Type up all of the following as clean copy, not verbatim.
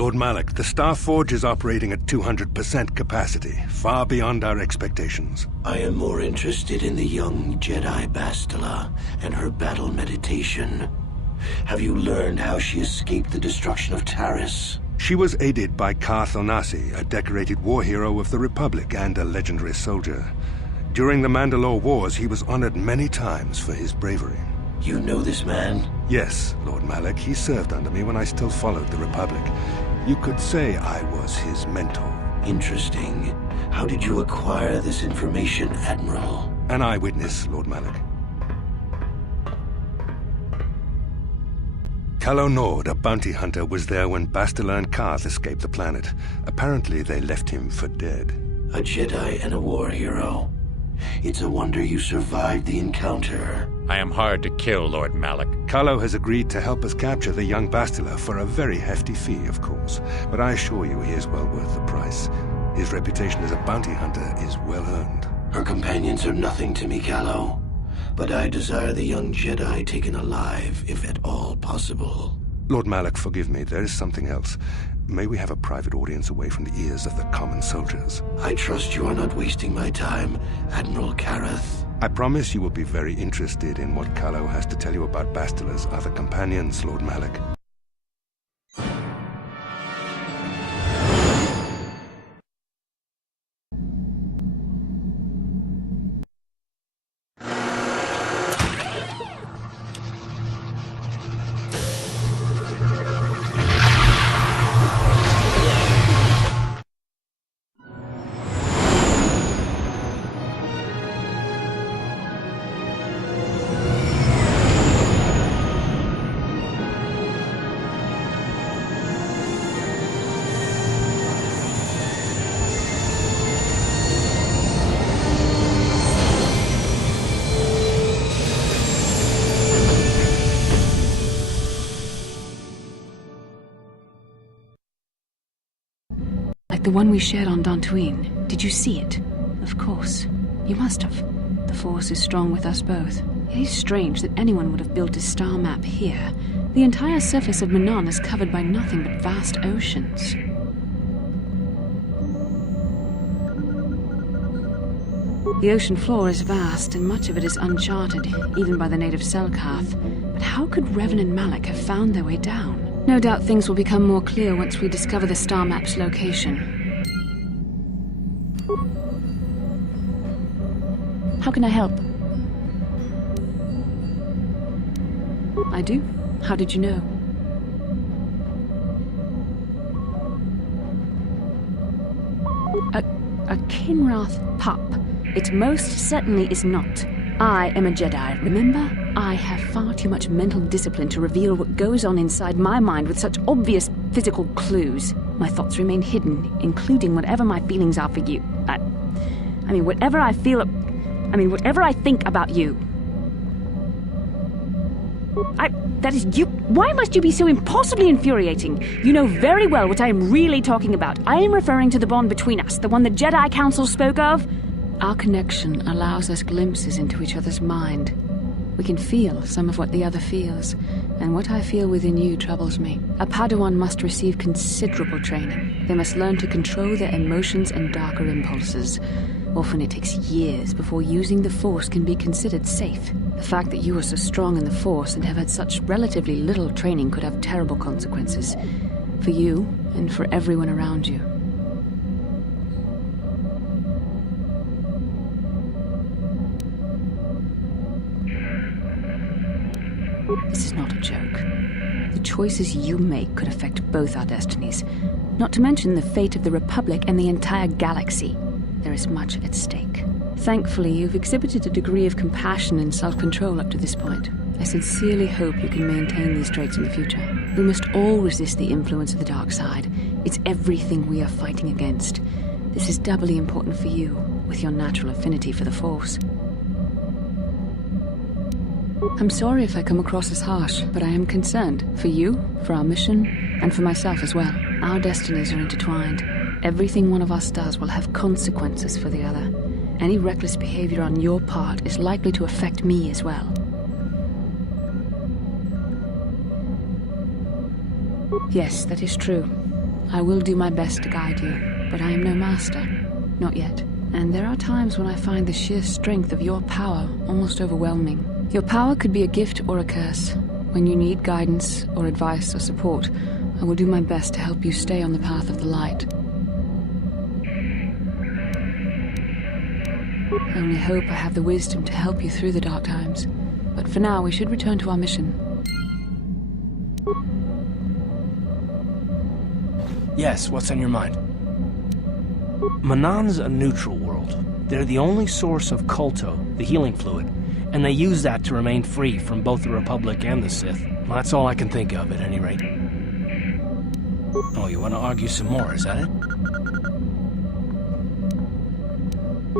Lord Malak, the Star Forge is operating at 200% capacity, far beyond our expectations. I am more interested in the young Jedi Bastila and her battle meditation. Have you learned how she escaped the destruction of Taris? She was aided by Karth Onasi, a decorated war hero of the Republic and a legendary soldier. During the Mandalore Wars, he was honored many times for his bravery. You know this man? Yes, Lord Malak. He served under me when I still followed the Republic. You could say I was his mentor. Interesting. How did you acquire this information, Admiral? An eyewitness, Lord Malak. Calo Nord, a bounty hunter, was there when Bastila and Karth escaped the planet. Apparently, they left him for dead. A Jedi and a war hero. It's a wonder you survived the encounter. I am hard to kill, Lord Malak. Calo has agreed to help us capture the young Bastila for a very hefty fee, of course. But I assure you he is well worth the price. His reputation as a bounty hunter is well earned. Her companions are nothing to me, Calo. But I desire the young Jedi taken alive, if at all possible. Lord Malak, forgive me, there is something else. May we have a private audience away from the ears of the common soldiers? I trust you are not wasting my time, Admiral Kareth. I promise you will be very interested in what Calo has to tell you about Bastila's other companions, Lord Malak. Like the one we shared on Dantooine. Did you see it? Of course. You must have. The Force is strong with us both. It is strange that anyone would have built a star map here. The entire surface of Manaan is covered by nothing but vast oceans. The ocean floor is vast, and much of it is uncharted, even by the native Selkath. But how could Revan and Malak have found their way down? No doubt things will become more clear once we discover the star map's location. How can I help? I do? How did you know? A Kinrath pup. It most certainly is not. I am a Jedi, remember? I have far too much mental discipline to reveal what goes on inside my mind with such obvious physical clues. My thoughts remain hidden, including whatever my feelings are for you. Whatever I think about you. That is you. Why must you be so impossibly infuriating? You know very well what I am really talking about. I am referring to the bond between us, the one the Jedi Council spoke of. Our connection allows us glimpses into each other's mind. We can feel some of what the other feels, and what I feel within you troubles me. A Padawan must receive considerable training. They must learn to control their emotions and darker impulses. Often it takes years before using the Force can be considered safe. The fact that you are so strong in the Force and have had such relatively little training could have terrible consequences. For you, and for everyone around you. This is not a joke. The choices you make could affect both our destinies. Not to mention the fate of the Republic and the entire galaxy. There is much at stake. Thankfully, you've exhibited a degree of compassion and self-control up to this point. I sincerely hope you can maintain these traits in the future. We must all resist the influence of the dark side. It's everything we are fighting against. This is doubly important for you, with your natural affinity for the Force. I'm sorry if I come across as harsh, but I am concerned. For you, for our mission, and for myself as well. Our destinies are intertwined. Everything one of us does will have consequences for the other. Any reckless behavior on your part is likely to affect me as well. Yes, that is true. I will do my best to guide you, but I am no master. Not yet. And there are times when I find the sheer strength of your power almost overwhelming. Your power could be a gift or a curse. When you need guidance or advice or support, I will do my best to help you stay on the path of the light. I only hope I have the wisdom to help you through the dark times. But for now, we should return to our mission. Yes, what's on your mind? Manaan's a neutral world. They're the only source of KOTOR, the healing fluid, and they use that to remain free from both the Republic and the Sith. Well, that's all I can think of, at any rate. Oh, you want to argue some more, is that it?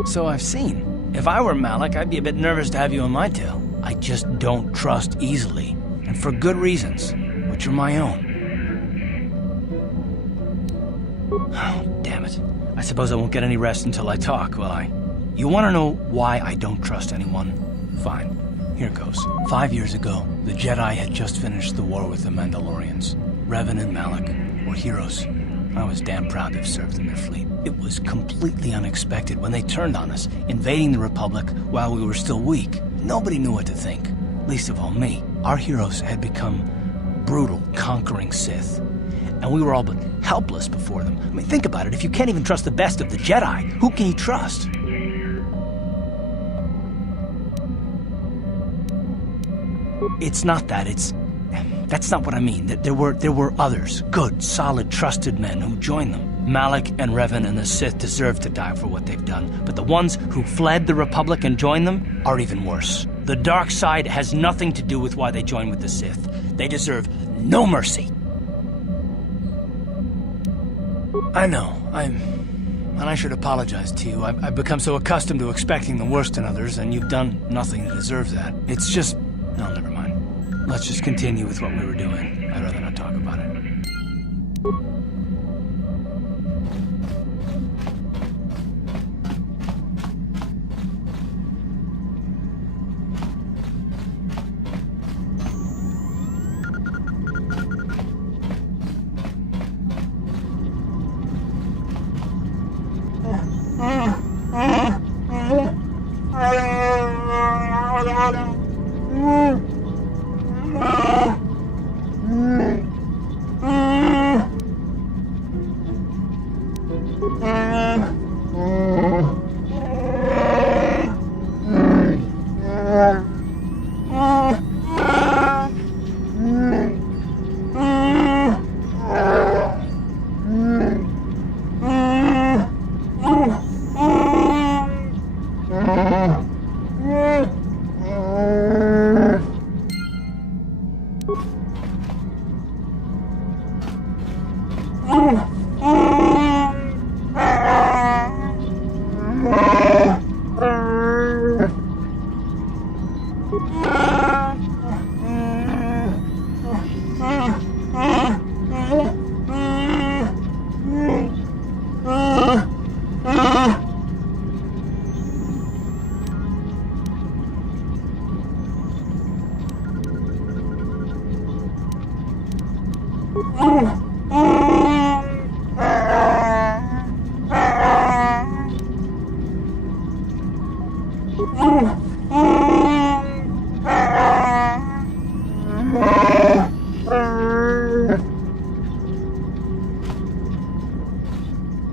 So I've seen. If I were Malak, I'd be a bit nervous to have you on my tail. I just don't trust easily, and for good reasons, which are my own. Oh, damn it. I suppose I won't get any rest until I talk, will I? You want to know why I don't trust anyone? Fine. Here goes. 5 years ago, the Jedi had just finished the war with the Mandalorians. Revan and Malak were heroes. I was damn proud to have served in their fleet. It was completely unexpected when they turned on us, invading the Republic while we were still weak. Nobody knew what to think, least of all me. Our heroes had become brutal, conquering Sith, and we were all but helpless before them. I mean, think about it. If you can't even trust the best of the Jedi, who can you trust? It's not that, that's not what I mean. There were others, good, solid, trusted men who joined them. Malak and Revan and the Sith deserve to die for what they've done, but the ones who fled the Republic and joined them are even worse. The dark side has nothing to do with why they joined with the Sith. They deserve no mercy. I know, and I should apologize to you. I've become so accustomed to expecting the worst in others, and you've done nothing to deserve that. It's just... no, never mind. Let's just continue with what we were doing. I'd rather not talk about it.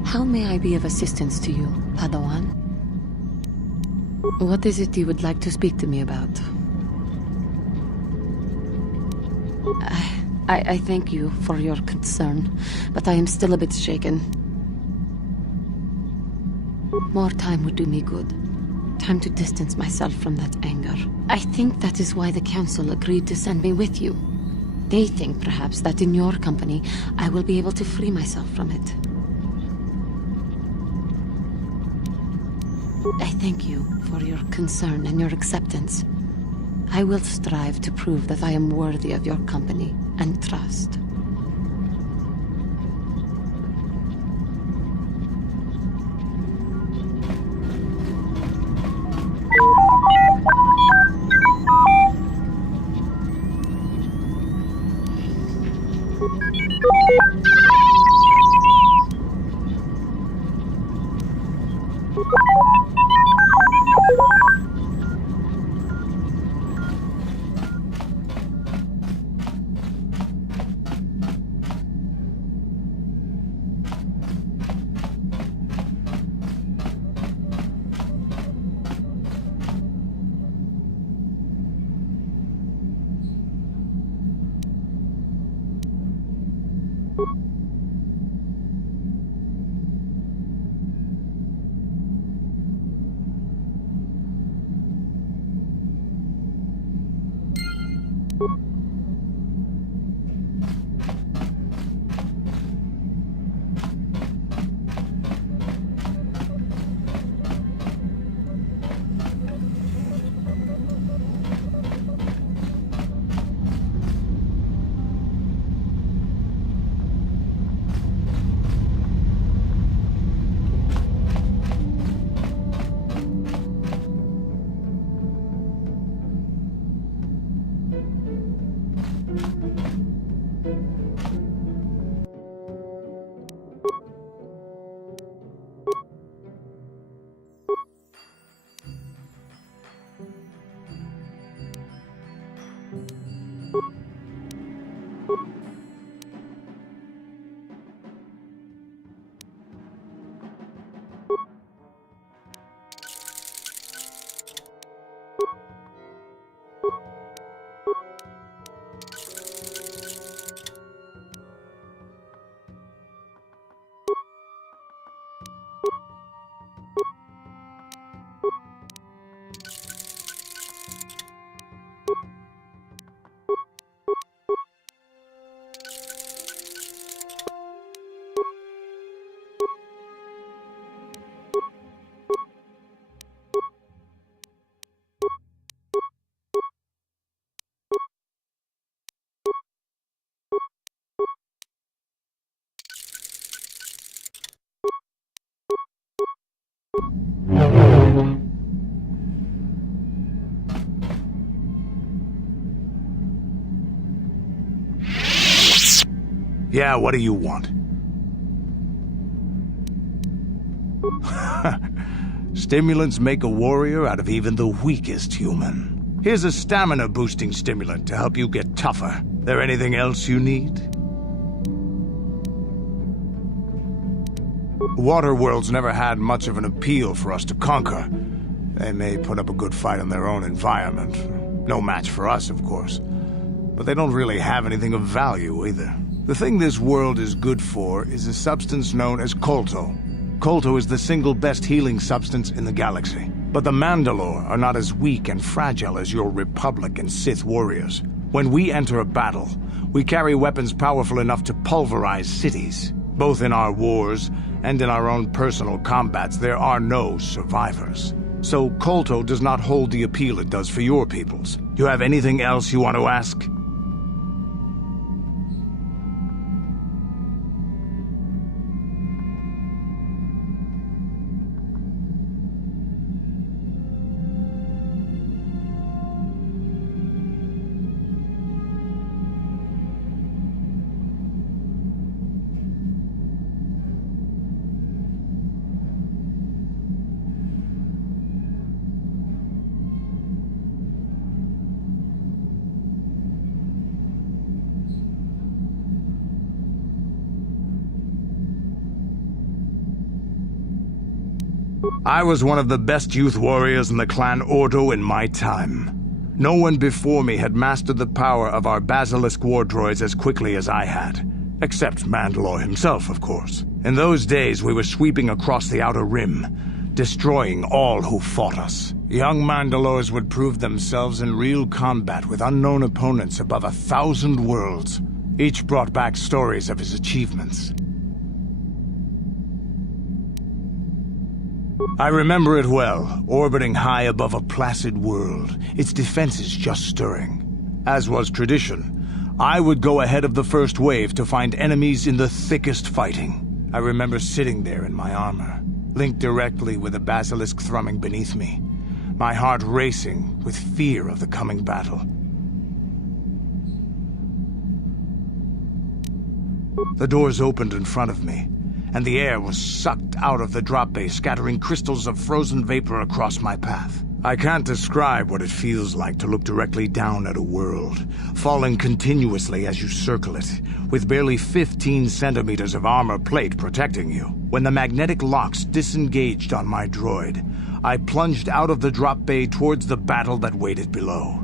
How may I be of assistance to you, Padawan? What is it you would like to speak to me about? I thank you for your concern, but I am still a bit shaken. More time would do me good. Time to distance myself from that anger. I think that is why the Council agreed to send me with you. They think, perhaps, that in your company, I will be able to free myself from it. I thank you for your concern and your acceptance. I will strive to prove that I am worthy of your company and trust. Yeah, what do you want? Stimulants make a warrior out of even the weakest human. Here's a stamina-boosting stimulant to help you get tougher. There anything else you need? Waterworld's never had much of an appeal for us to conquer. They may put up a good fight in their own environment. No match for us, of course. But they don't really have anything of value, either. The thing this world is good for is a substance known as Kolto. Kolto is the single best healing substance in the galaxy. But the Mandalore are not as weak and fragile as your Republic and Sith warriors. When we enter a battle, we carry weapons powerful enough to pulverize cities. Both in our wars and in our own personal combats, there are no survivors. So Kolto does not hold the appeal it does for your peoples. You have anything else you want to ask? I was one of the best youth warriors in the clan Ordo in my time. No one before me had mastered the power of our basilisk war droids as quickly as I had. Except Mandalore himself, of course. In those days, we were sweeping across the Outer Rim, destroying all who fought us. Young Mandalores would prove themselves in real combat with unknown opponents above 1,000 worlds. Each brought back stories of his achievements. I remember it well, orbiting high above a placid world, its defenses just stirring. As was tradition, I would go ahead of the first wave to find enemies in the thickest fighting. I remember sitting there in my armor, linked directly with a basilisk thrumming beneath me, my heart racing with fear of the coming battle. The doors opened in front of me, and the air was sucked out of the drop bay, scattering crystals of frozen vapor across my path. I can't describe what it feels like to look directly down at a world, falling continuously as you circle it, with barely 15 centimeters of armor plate protecting you. When the magnetic locks disengaged on my droid, I plunged out of the drop bay towards the battle that waited below.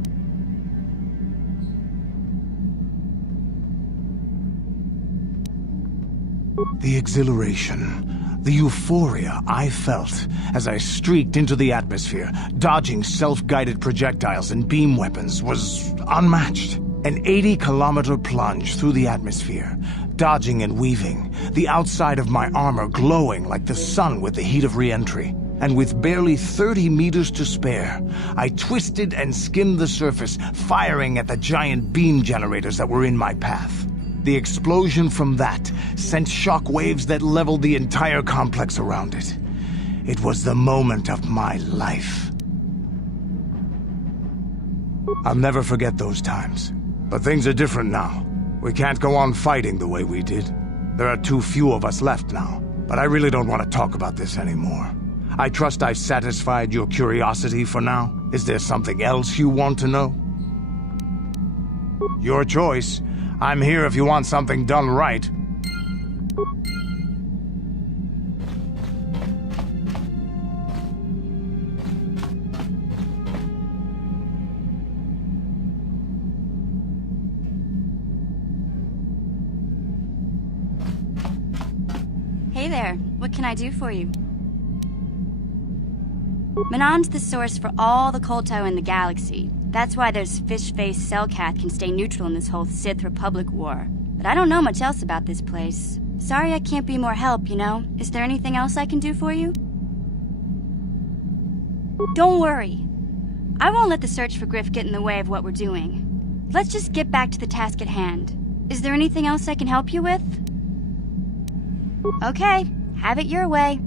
The exhilaration, the euphoria I felt as I streaked into the atmosphere, dodging self-guided projectiles and beam weapons, was unmatched. An 80-kilometer plunge through the atmosphere, dodging and weaving, the outside of my armor glowing like the sun with the heat of re-entry. And with barely 30 meters to spare, I twisted and skimmed the surface, firing at the giant beam generators that were in my path. The explosion from that sent shock waves that leveled the entire complex around it. It was the moment of my life. I'll never forget those times. But things are different now. We can't go on fighting the way we did. There are too few of us left now. But I really don't want to talk about this anymore. I trust I've satisfied your curiosity for now. Is there something else you want to know? Your choice. I'm here if you want something done right. Hey there, what can I do for you? Manaan's the source for all the KOTOR in the galaxy. That's why those fish-faced Selkath can stay neutral in this whole Sith Republic war. But I don't know much else about this place. Sorry I can't be more help, you know? Is there anything else I can do for you? Don't worry. I won't let the search for Griff get in the way of what we're doing. Let's just get back to the task at hand. Is there anything else I can help you with? Okay, have it your way.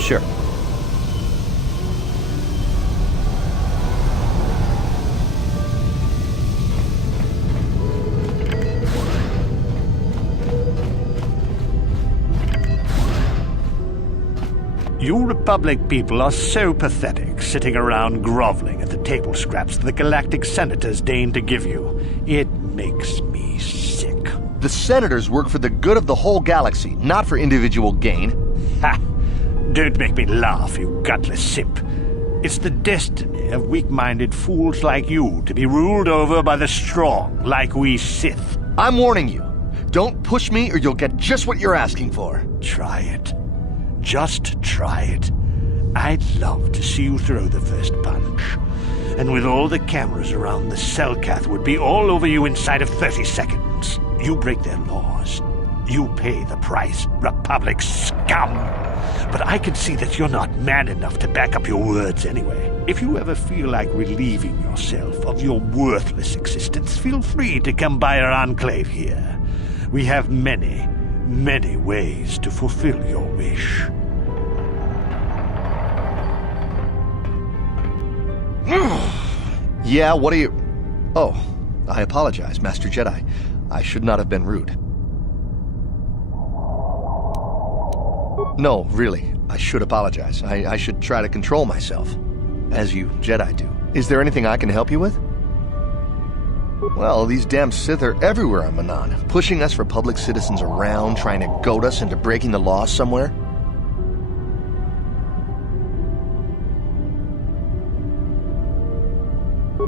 Sure. You Republic people are so pathetic, sitting around groveling at the table scraps the Galactic Senators deign to give you. It makes me sick. The Senators work for the good of the whole galaxy, not for individual gain. Ha! Don't make me laugh, you gutless simp. It's the destiny of weak-minded fools like you to be ruled over by the strong, like we Sith. I'm warning you. Don't push me or you'll get just what you're asking for. Try it. Just try it. I'd love to see you throw the first punch. And with all the cameras around, the Selkath would be all over you inside of 30 seconds. You break their laws. You pay the price, Republic scum. But I can see that you're not man enough to back up your words anyway. If you ever feel like relieving yourself of your worthless existence, feel free to come by our enclave here. We have many, many ways to fulfill your wish. Yeah, what are you... Oh, I apologize, Master Jedi. I should not have been rude. No, really, I should apologize. I should try to control myself, as you Jedi do. Is there anything I can help you with? Well, these damn Sith are everywhere on Manaan, pushing us Republic citizens around, trying to goad us into breaking the law somewhere.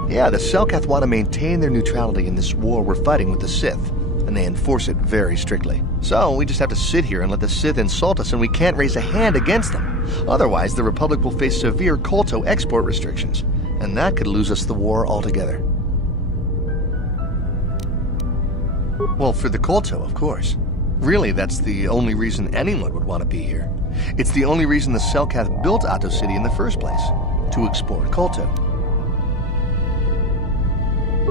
Yeah, the Selkath want to maintain their neutrality in this war we're fighting with the Sith, and they enforce it very strictly. So we just have to sit here and let the Sith insult us, and we can't raise a hand against them. Otherwise, the Republic will face severe KOTOR export restrictions, and that could lose us the war altogether. Well, for the KOTOR, of course. Really, that's the only reason anyone would want to be here. It's the only reason the Selkath built Ahto City in the first place, to export KOTOR.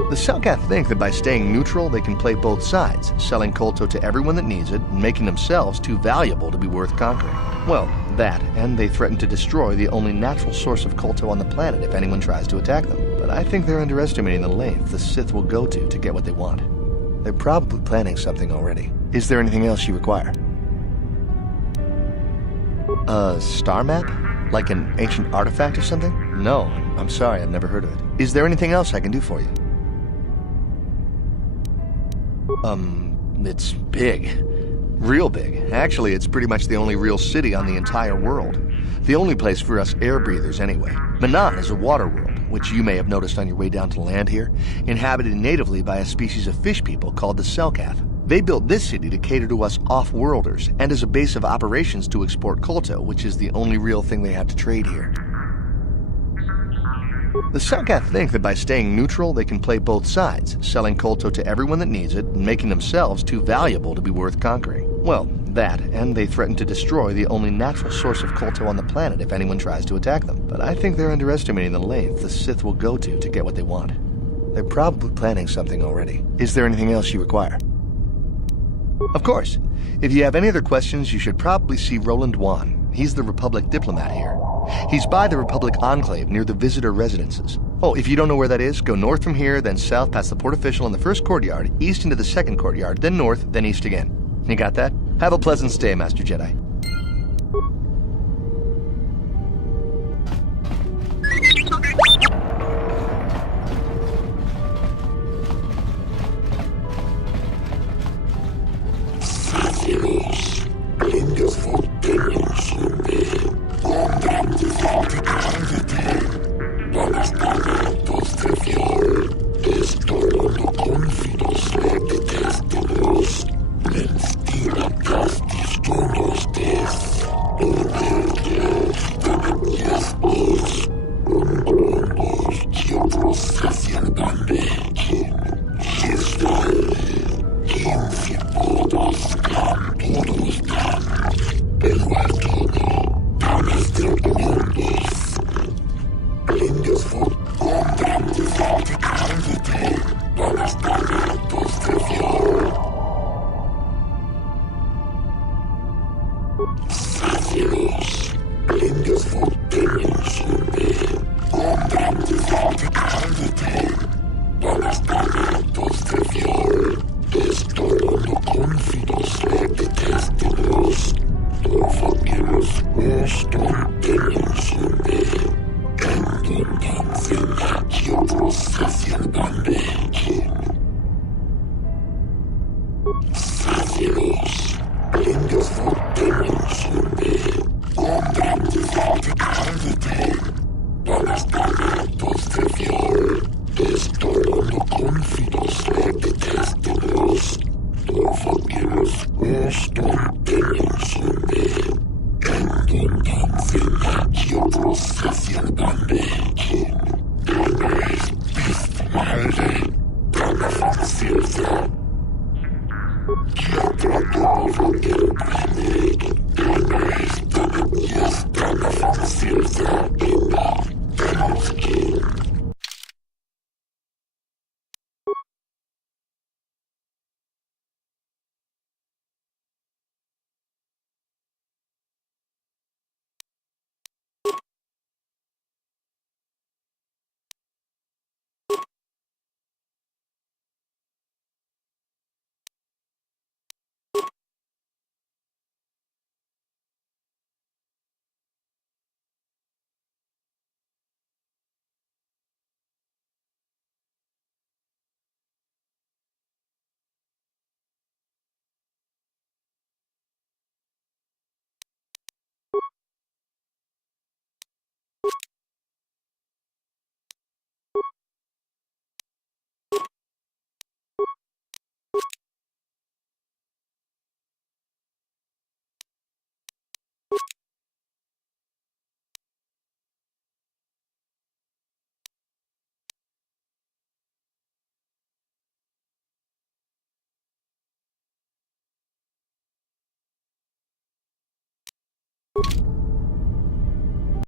The Selkath think that by staying neutral, they can play both sides, selling KOTOR to everyone that needs it, and making themselves too valuable to be worth conquering. Well, that, and they threaten to destroy the only natural source of KOTOR on the planet if anyone tries to attack them. But I think they're underestimating the length the Sith will go to get what they want. They're probably planning something already. Is there anything else you require? A star map? Like an ancient artifact or something? No, I'm sorry, I've never heard of it. Is there anything else I can do for you? It's big. Real big. Actually, it's pretty much the only real city on the entire world. The only place for us air breathers anyway. Manaan is a water world, which you may have noticed on your way down to land here, inhabited natively by a species of fish people called the Selkath. They built this city to cater to us off-worlders, and as a base of operations to export KOTOR, which is the only real thing they have to trade here. The Selkath think that by staying neutral, they can play both sides, selling KOTOR to everyone that needs it, and making themselves too valuable to be worth conquering. Well, that, and they threaten to destroy the only natural source of KOTOR on the planet if anyone tries to attack them. But I think they're underestimating the length the Sith will go to get what they want. They're probably planning something already. Is there anything else you require? Of course. If you have any other questions, you should probably see Roland Wan. He's the Republic diplomat here. He's by the Republic Enclave near the visitor residences. Oh, if you don't know where that is, go north from here, then south past the port official in the first courtyard, east into the second courtyard, then north, then east again. You got that? Have a pleasant stay, Master Jedi. Stila castis tonos Processo